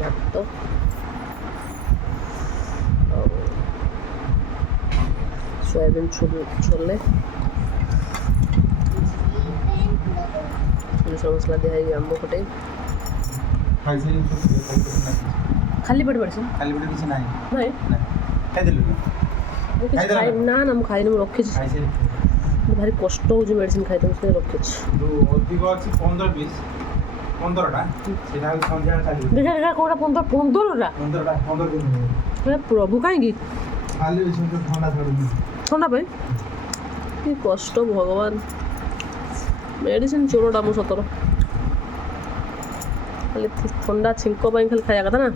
ଭାତ ସୋୟାବିନ୍ ଛୋଲେ ସୋରିଷ ମସଲା ଦିଆ ହେଇକି ଆମ୍ବ ଖଟାଇ ଖାଲି ପେଟ ମେଡ଼ିସିନ୍ କିଛି ନାହିଁ ନାଇଁ ଖାଇଦେଲୁ ନା ମୁଁ ଖାଇନି ମୁଁ ରଖିଛି ଭାରି କଷ୍ଟ ହେଉଛି ମେଡ଼ିସିନ୍ ଖାଇତେ ମୁଁ ସେ ରଖିଛି ଅଧିକ ଅଛି 15 ପିସ୍ 15ଟା ସେଇଟା ହେଉଛି ସନ୍ଧ୍ୟାବେଳେ ଚାଲିବ ଦେଖିବା କେଉଁଟା 15ଟା 15 ଦିନ ପ୍ରଭୁ କାହିଁକି ଖାଲି ଥଣ୍ଡା ଛାଡ଼ୁନି ଥଣ୍ଡା ପାଇଁ କି କଷ୍ଟ ଭଗବାନ ମେଡ଼ିସିନ୍ ଚୋରଟା ମୁଁ ସତର ଖାଲି ଥଣ୍ଡା ଛିଙ୍କ ପାଇଁ ଖାଲି ଖାଇବା କଥା ନା